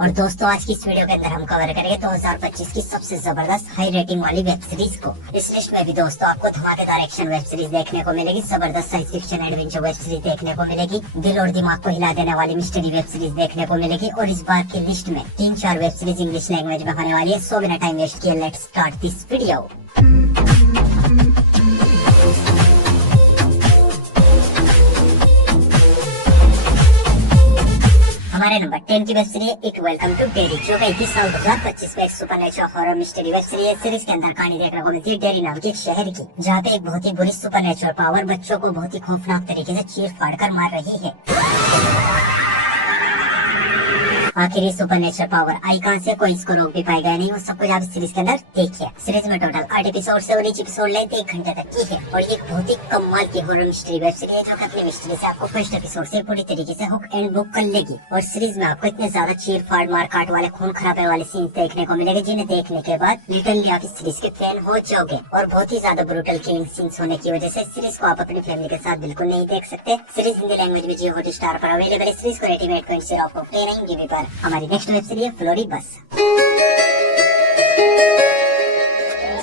और दोस्तों आज की इस वीडियो के अंदर हम कवर करेंगे 2025 की सबसे जबरदस्त हाई रेटिंग वाली वेब सीरीज को। इस लिस्ट में भी दोस्तों आपको धमाकेदार एक्शन वेब सीरीज देखने को मिलेगी, जबरदस्त science fiction adventure web series देखने को मिलेगी, दिल और दिमाग को हिला देने वाली मिस्ट्री वेब सीरीज देखने को मिलेगी। और इस बार की लिस्ट में 3-4 वेब सीरीज इंग्लिश लैंग्वेज में होने वाली है। सो बिना टाइम वेस्ट किए लेट्स स्टार्ट दिस वीडियो। हमारे नंबर 10 की web series it welcome to Derry, जो कि 21 साल 2025 में एक supernatural horror mystery web series है। सीरीज के अंदर कहानी देखने को मिलती है डेरी नाम के एक शहर की, जहाँ पे एक बहुत ही बुरी सुपरनेचुरल पावर बच्चों को बहुत ही खौफनाक तरीके से चीर फाड़ कर मार रही है। आखिर ये सुपरनेचुरल पावर आई कहां से, कोई इसको रोक भी पाएगा नहीं। वो सब कुछ आप सीरीज के अंदर देखिए। सीरीज में टोटल 8 एपिसोड से और each एपिसोड लेंथ 1 घंटे तक की है। और ये बहुत ही कमाल की हॉरर मिस्ट्री वेब सीरीज है, जो अपनी मिस्ट्री से आपको फर्स्ट एपिसोड से पूरी तरीके से हुक एंड बुक कर लेगी। और सीरीज में आपको इतने ज्यादा चीर फाड़ मार काट वाले खून खराबे वाले सीन्स देखने को मिलेंगे, जिन्हें देखने के बाद लिटरली आप इस सीरीज के फैन हो जाओगे। और बहुत ही ज्यादा ब्रूटल किलिंग सीन्स होने की वजह से सीरीज को आप अपनी फैमिली के साथ बिल्कुल नहीं देख सकते। सीरीज हिंदी लैंग्वेज में जियो हॉटस्टार पर अवेलेबल है। सीरीज को रेटिंग 8.0 DB पर। हमारी नेक्स्ट वेब सीरीज फ्लोरीबस।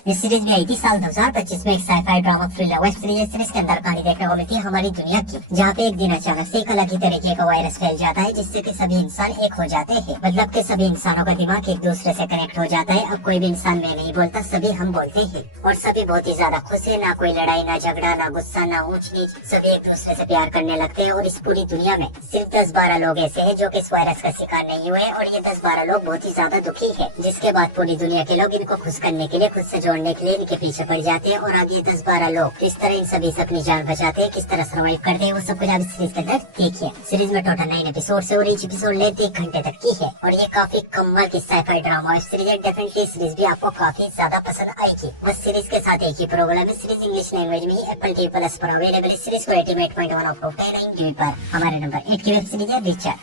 इस सीरीज में आई थी साल 2025 में एक sci-fi drama thriller web series है। सीरीज के अंदर कहानी देखने को मिलती है हमारी दुनिया की, जहाँ पे एक दिन अचानक से एक अलग ही तरीके का वायरस फैल जाता है, जिससे कि सभी इंसान एक हो जाते हैं। मतलब कि सभी इंसानों का दिमाग एक दूसरे से कनेक्ट हो जाता है। अब कोई भी इंसान मैं नहीं बोलता, सभी हम बोलते हैं। और सभी बहुत ही ज्यादा खुश है, ना कोई लड़ाई, ना झगड़ा, ना गुस्सा, ना ऊंच नीच, सभी एक दूसरे से प्यार करने लगते हैं। और इस पूरी दुनिया में सिर्फ 10-12 लोग ऐसे हैं जो कि इस वायरस का शिकार नहीं हुए। और ये 10-12 लोग बहुत ही ज्यादा दुखी है, जिसके बाद पूरी दुनिया के लोग इनको खुश करने के लिए, खुद से जोड़ने के लिए इनके पीछे पड़ जाते हैं। और आगे 10-12 लोग किस तरह इन सभी से अपनी जान बचाते हैं, किस तरह सर्वाइव करते हैं, वो सब कुछ आप सीरीज के अंदर देखिए। सीरीज में टोटल 9 एपिसोड से और each एपिसोड लेंथ 1 घंटे तक की है। और ये काफी कमाल की साइफाई ड्रामा सीरीज है। डेफिनेटली सीरीज भी आपको काफी ज्यादा पसंद आएगी। बस सीरीज के साथ एक ही प्रॉब्लम है, सीरीज इंग्लिश लैंग्वेज में ही एप्पल TV प्लस पर अवेलेबल है। सीरीज को 8.1 DB पर। हमारे नंबर 8 की वेब सीरीज है रिचर।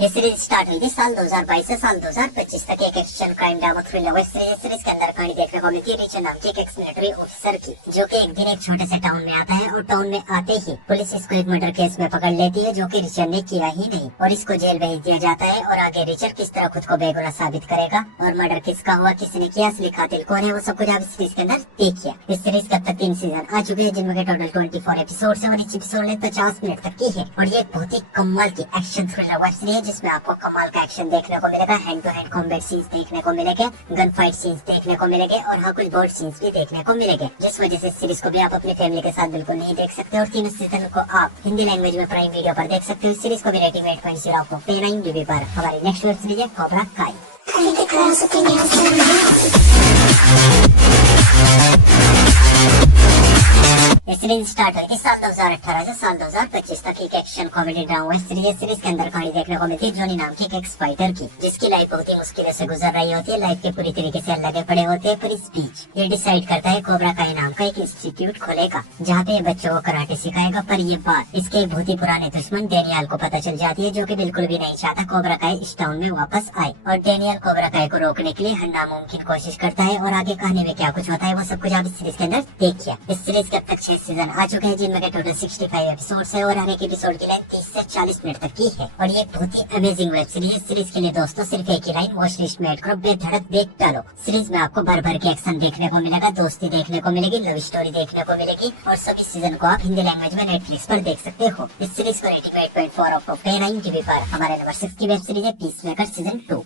ये सीरीज स्टार्ट हुई थी साल 2022 से साल 2025 तक एक action crime drama thriller web series के अंदर कहानी देखने को मिलती है रिचर नाम के एक एक्स मिलिट्री ऑफिसर की, जो कि एक दिन एक छोटे से टाउन में आता है। और टाउन में आते ही पुलिस इसको एक मर्डर केस में पकड़ लेती है, जो कि रिचर ने किया ही नहीं। और इसको जेल भेज दिया जाता है। और आगे रिचर किस तरह खुद को बेगुनाह साबित करेगा, और मर्डर किसका हुआ, किसने किया, असली कातिल कौन है, वो सब कुछ आप इस सीरीज के अंदर देखिए। इस सीरीज का अब तक 3 सीजन आ चुके हैं, जिनमें के टोटल 24 एपिसोड है और each एपिसोड लेंथ 50 मिनट तक की है। और ये बहुत ही कमाल की एक्शन थ्रिलर वेब सीरीज है, जिसमें आपको कमाल का एक्शन देखने को मिलेगा, hand to hand combat scenes देखने को मिलेंगे, गन फाइट सीन्स देखने को मिलेंगे, और हाँ कुछ बोर्ड सीन्स भी देखने को मिलेंगे, जिस वजह से सीरीज को भी आप अपनी फैमिली के साथ बिल्कुल नहीं देख सकते। और 3 सीजन को आप हिंदी लैंग्वेज में प्राइम वीडियो पर देख सकते हो। सीरीज को भी रेटिंग 8.0 DB पर। हमारी नेक्स्ट वेब सीरीज है कोबरा काई। सीरीज स्टार्ट हुई थी साल 2018 से साल 2025 तक एक एक्शन कॉमेडी ड्रामा सीरीज के अंदर कहानी देखने को मिलती है जॉनी नाम के एक एक्स फाइटर की, जिसकी लाइफ बहुत ही मुश्किलों से गुजर रही होती है। लाइफ के पूरी तरीके से लगे पड़े होते हैं। पर इस बीच ये डिसाइड करता है कोबरा काई नाम का एक इंस्टीट्यूट खोलेगा, जहाँ पे बच्चों को कराटे सिखाएगा। पर ये बात इसके एक बहुत ही पुराने दुश्मन डेनियल को पता चल जाती है, जो कि बिल्कुल भी नहीं चाहता कोबरा काई इस टाउन में वापस आए। और डेनियल कोबरा काई को रोकने के लिए हर नामुमकिन कोशिश करता है। और आगे कहानी में क्या कुछ होता है, वो सब कुछ आप इस सीरीज के अंदर देखिए। इस सीरीज के अब तक 6 सीजन आ चुके हैं, जिनमें के टोटल 65 एपिसोड है। और हर एक एपिसोड की लेंथ 30 से 40 मिनट तक की है। और ये बहुत ही अमेजिंग वेब सीरीज है। सीरीज के लिए दोस्तों सिर्फ एक ही लाइन वॉच लिस्ट में ऐड करो, बेधड़क देख डालो। सीरीज में आपको भर भर के एक्शन देखने को मिलेगा, दोस्ती देखने को मिलेगी, लव स्टोरी देखने को मिलेगी। और सभी सीजन को आप हिंदी लैंग्वेज में नेटफ्लिक्स पर देख सकते हो। इस सीरीज को रेटिंग 8.4 DB पर। हमारे नंबर 6 की वेब सीरीज है पीसमेकर सीजन 2।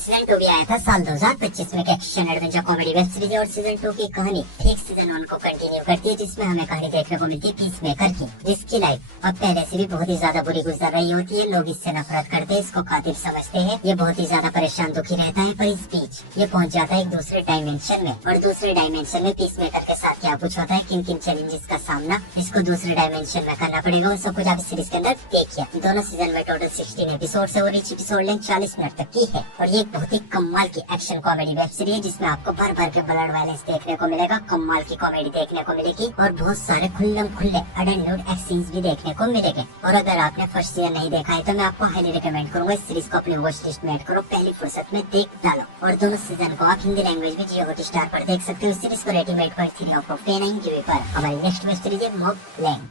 सीजन 2 भी आया था साल 2025 में action adventure comedy web series है। और सीजन 2 की कहानी ठीक सीजन 1 को कंटिन्यू करती है, जिसमें हमें कहानी देखने को मिलती है पीसमेकर की, जिसकी लाइफ अब पहले से भी बहुत ही ज्यादा बुरी गुजर रही होती है। लोग इससे नफरत करते हैं, इसको कातिल समझते हैं। ये बहुत ही ज्यादा परेशान दुखी रहता है। पर इस बीच ये पहुंच जाता है एक दूसरे डायमेंशन में। और दूसरे डायमेंशन में पीसमेकर के साथ क्या कुछ होता है, किन किन चैलेंजेस का सामना इसको दूसरे डायमेंशन में करना पड़ेगा, वो सब कुछ आप इस सीरीज के अंदर देखिए। दोनों सीजन में टोटल 16 एपिसोड है और each एपिसोड लेंथ 40 मिनट तक की है और ये एक बहुत ही कमाल की एक्शन कॉमेडी वेब सीरीज है जिसमें आपको भर भर के ब्लड वायलेंस देखने को मिलेगा, कमाल की कॉमेडी देखने को मिलेगी और बहुत सारे खुल्लम खुल्ले अडल्ट एक्ससीन्स भी देखने को मिलेंगे। और अगर आपने फर्स्ट सीजन नहीं देखा है तो मैं आपको हाईली रिकमेंड करूंगा इस सीरीज को अपनी वॉच लिस्ट में ऐड करो, पहली फुर्सत में देख डालो। और दोनों सीजन को आप हिंदी लैंग्वेज में जियो हॉटस्टार पर देख सकते हो। इस सीरीज को रेटिंग 8.3 आउट ऑफ 10 टीवी पर। हमारी नेक्स्ट वेब सीरीज है मॉबलैंड।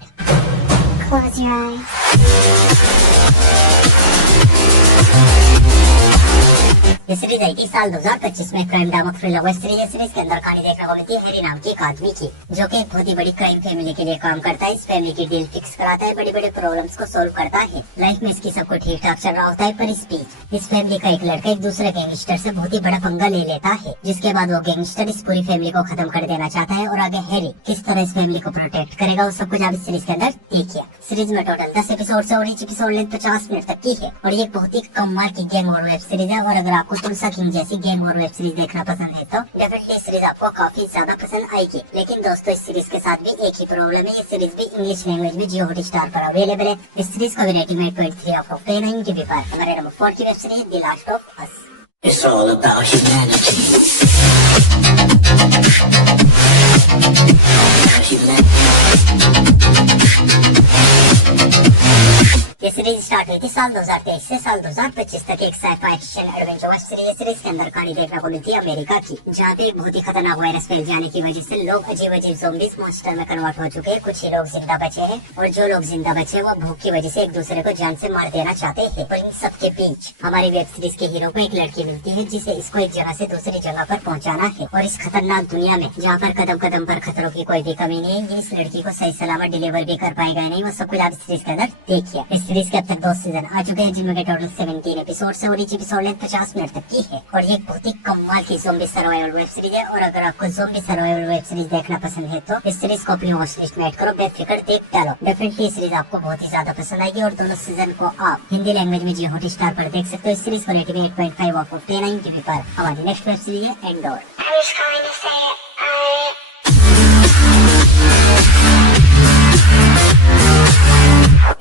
Close your eyes. ये सीरीज आई थी साल 2025 में। Crime drama thriller web series के अंदर कहानी देखने को मिलती है हैरी नाम की एक आदमी की, जो कि एक बहुत ही बड़ी क्राइम फैमिली के लिए काम करता है। इस फैमिली की डील फिक्स कराता है, बड़े बड़े प्रॉब्लम्स को सोल्व करता है। लाइफ में इसकी सब कुछ ठीक ठाक चल रहा होता है, पर इस फैमिली का एक लड़का एक दूसरे गैंगस्टर से बहुत ही बड़ा पंगा ले लेता है, जिसके बाद वो गैंगस्टर इस पूरी फैमिली को खत्म कर देना चाहता है। और आगे हैरी किस तरह इस फैमिली को प्रोटेक्ट करेगा, वो सब कुछ आप इस सीरीज के अंदर देखिए। सीरीज में टोटल 10 एपिसोड है और each एपिसोड लेंथ 50 मिनट तक की है और ये बहुत ही कमाल की गैंग और वेब सीरीज है। और अगर आपको तुलसा किंग जैसी गैंग और वेब सीरीज देखना पसंद है तो डेफिनेटली इस सीरीज आपको काफी ज्यादा पसंद आएगी। लेकिन दोस्तों इस सीरीज के साथ भी एक ही प्रॉब्लम है, ये सीरीज भी इंग्लिश लैंग्वेज में जियो हॉटस्टार पर अवेलेबल है। इस सीरीज का रेटिंग 8.3 आउट ऑफ 10 टीवी पर। हमारे नंबर 4 की web series the last of us. It's all about humanity. ये सीरीज स्टार्ट हुई थी साल 2023 से साल 2025 तक। एक sci-fi action adventure web series के अंदर कहानी देखने को मिलती है अमेरिका की, जहाँ पे एक बहुत ही खतरनाक वायरस फैल जाने की वजह से लोग अजीब अजीब ज़ॉम्बीज़ मॉन्स्टर में कन्वर्ट हो चुके हैं। कुछ ही लोग जिंदा बचे हैं और जो लोग जिंदा बचे हैं वो भूख की वजह से एक दूसरे को जान से मार देना चाहते हैं। और इन सबके बीच हमारी वेब सीरीज के हीरो को एक लड़की मिलती है, जिसे इसको एक जगह से दूसरी जगह पर पहुँचाना है। और इस खतरनाक दुनिया में जहाँ पर कदम कदम पर खतरों की कोई भी कमी नहीं है, इस लड़की को सही सलामत डिलीवर भी कर पाएगा नहीं, वो सब कुछ आप सीरीज के अंदर देखिए। इस सीरीज के अब तक 2 सीजन आ चुके हैं, जिनमें टोटल 17 एपिसोड है और each एपिसोड लेंथ 50 मिनट तक की है। और ये बहुत ही कमाल की ज़ॉम्बी सर्वाइवल वेब सीरीज है। और अगर आपको ज़ॉम्बी सर्वाइवल वेब सीरीज देखना पसंद है तो इस सीरीज को अपनी वॉच लिस्ट में ऐड करो, बेफिक्र देख डालो। डेफिनेटली ये सीरीज आपको बहुत ही ज्यादा पसंद आएगी और दोनों सीजन को आप हिंदी लैंग्वेज में जियो हॉटस्टार पर देख सकते हो। इस सीरीज को रेटिंग 8.5 आउट ऑफ 10 टीवी पर। हमारी नेक्स्ट वेब सीरीज है एंडोर।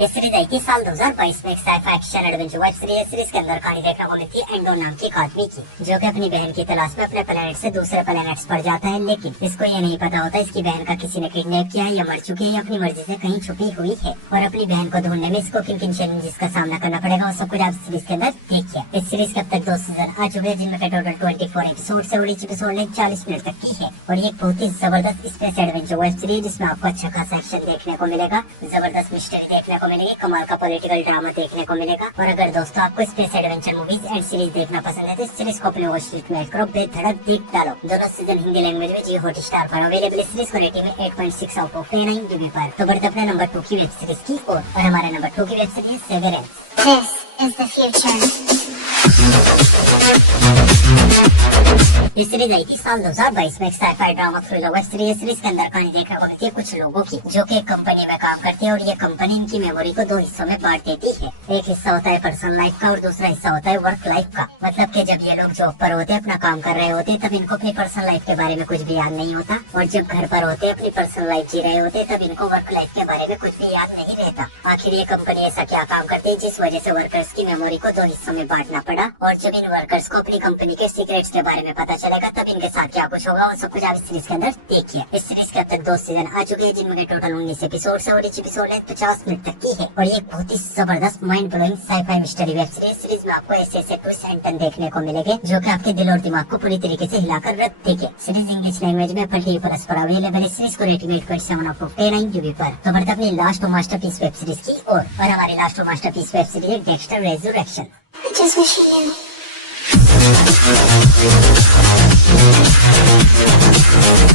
ये सीरीज आई थी साल 2022 में। एक sci-fi action adventure web series के अंदर कहानी देखने को मिलती है एंडोर नाम की एक आदमी की, जो कि अपनी बहन की तलाश में अपने प्लेनेट से दूसरे प्लेनेट्स पर जाता है। लेकिन इसको ये नहीं पता होता इसकी बहन का किसी ने किडनैप किया है या मर चुकी है या अपनी मर्जी से कहीं छुपी हुई है। और अपनी बहन को ढूंढने में इसको किन किन चैलेंजेस का सामना करना पड़ेगा, वो सब कुछ आप सीरीज के अंदर देखिए। इस सीरीज के अब तक 2 सीजन आ चुके हैं, जिनमें टोटल 24 एपिसोड है और each एपिसोड लेंथ 40 मिनट तक की है। और ये बहुत ही जबरदस्त स्पेस एडवेंचर वेब सीरीज, जिसमें आपको अच्छा खासा एक्शन देखने को मिलेगा, जबरदस्त मिस्ट्री देखने को मिलेगी, कमाल का पॉलिटिकल ड्रामा देखने को मिलेगा। और अगर दोस्तों आपको space adventure movies and series देखना पसंद है तो इस सीरीज को अपने वॉच लिस्ट में ऐड करो, बेधड़क देख डालो। दोनों सीजन हिंदी लैंग्वेज में जियो हॉटस्टार पर अवेलेबल। इस सीरीज को रेटिंग में 8.6 आउट ऑफ 10 टीवी पर। तो बढ़ते अपने नंबर 2 की वेब सीरीज की ओर। और हमारे नंबर 2 की web series Severance. This is the future. ये सीरीज आई थी साल 2022 में। एक sci-fi drama thriller web series के अंदर कहानी देखने को मिलती है कुछ लोगों की, जो कि एक कंपनी में काम करते हैं और ये कंपनी इनकी मेमोरी को 2 हिस्सों में बांट देती है। एक हिस्सा होता है पर्सनल लाइफ का और दूसरा हिस्सा होता है वर्क लाइफ का। मतलब कि जब ये लोग जॉब पर होते हैं, अपना काम कर रहे होते हैं, तब इनको अपनी पर्सनल लाइफ के बारे में कुछ भी याद नहीं होता। और जब घर पर होते हैं, अपनी पर्सनल लाइफ जी रहे होते हैं, तब इनको वर्क लाइफ के बारे में कुछ भी याद नहीं रहता। आखिर ये कंपनी ऐसा क्या काम करती है जिस वजह से वर्कर्स की मेमोरी को 2 हिस्सों में बांटना पड़ा। और जब इन वर्कर्स को अपनी कंपनी के सीक्रेट्स के बारे में पता चलेगा, तब इनके साथ क्या कुछ होगा, वो सब कुछ आप इस सीरीज के अंदर देखिए। इस सीरीज के अब तक 2 सीजन आ चुके हैं, जिनमें टोटल 19 एपिसोड है और each एपिसोड 50 मिनट तक की है। और ये बहुत ही जबरदस्त mind blowing sci-fi mystery web series में आपको ऐसे ट्विस्ट एंड टर्न देखने को मिलेंगे, जो कि आपके दिल और दिमाग को पूरी तरीके से हिलाकर रख देंगे। सीरीज इंग्लिश लैंग्वेज में एप्पल टीवी प्लस पर अवेलेबल है। सीरीज को रेटिंग 8.7 आउट ऑफ 10 टीवी पर। तो बढ़ते अपनी लास्ट मास्टरपीस वेब सीरीज की ओर। और हमारी लास्ट मास्टरपीस वेब सीरीज है Dexter resurrection. I just wish you knew.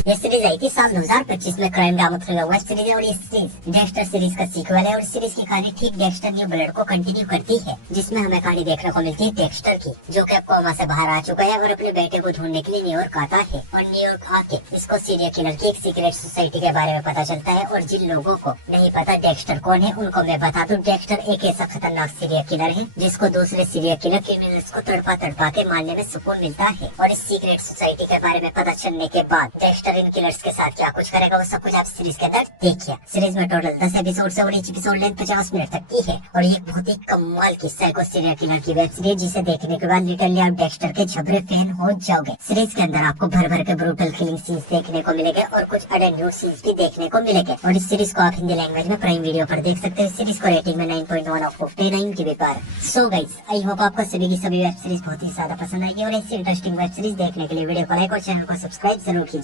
ये सीरीज आई थी साल 2025 में। Crime drama thriller web series है और ये सीरीज डेक्स्टर सीरीज का सीक्वल है। और इस सीरीज की कहानी ठीक डेक्स्टर न्यू ब्लड को कंटिन्यू करती है, जिसमें हमें कहानी देखने को मिलती है डेक्स्टर की, जो कि कोमा से बाहर आ चुका है और अपने बेटे को ढूंढने के लिए न्यूयॉर्क आता है। और न्यूयॉर्क आके इसको सीरियल किलर की एक सीक्रेट सोसाइटी के बारे में पता चलता है। और जिन लोगों को नहीं पता डेक्स्टर कौन है, उनको मैं बता दूं, डेक्स्टर एक ऐसा खतरनाक सीरियल किलर है जिसको दूसरे सीरियल किलर क्रिमिनल्स को तड़पा के मारने में सुकून मिलता है। और इस सीक्रेट सोसाइटी के बारे में पता चलने के बाद डेक्स्टर इन किलर्स के साथ क्या कुछ करेगा वो सब कुछ आप सीरीज के अंदर देखिए। सीरीज में टोटल 10 एपिसोड है और each एपिसोड लेंथ 50 मिनट तक की है और ये बहुत ही कमाल की साइको सीरियल किलर की वेब सीरीज, जिसे देखने के बाद लिटरली आप डेक्स्टर के झबरे फैन हो जाओगे। सीरीज के अंदर आपको भर भर के ब्रूटल किलिंग सीन्स देखने को मिलेंगे और कुछ अडल्ट न्यूड सीन्स भी देखने को मिलेंगे और इस सीरीज को आप हिंदी लैंग्वेज में प्राइम वीडियो पर देख सकते हैं। इस सीरीज को रेटिंग में 9.1 ऑफ 59 GB पर। सो गाइस, आई होप आपको सभी की सभी वेब सीरीज बहुत ही ज्यादा पसंद आएगी और ऐसी इंटरेस्टिंग वेब सीरीज देखने के लिए वीडियो को लाइक और चैनल को सब्सक्राइब जरूर कीजिए।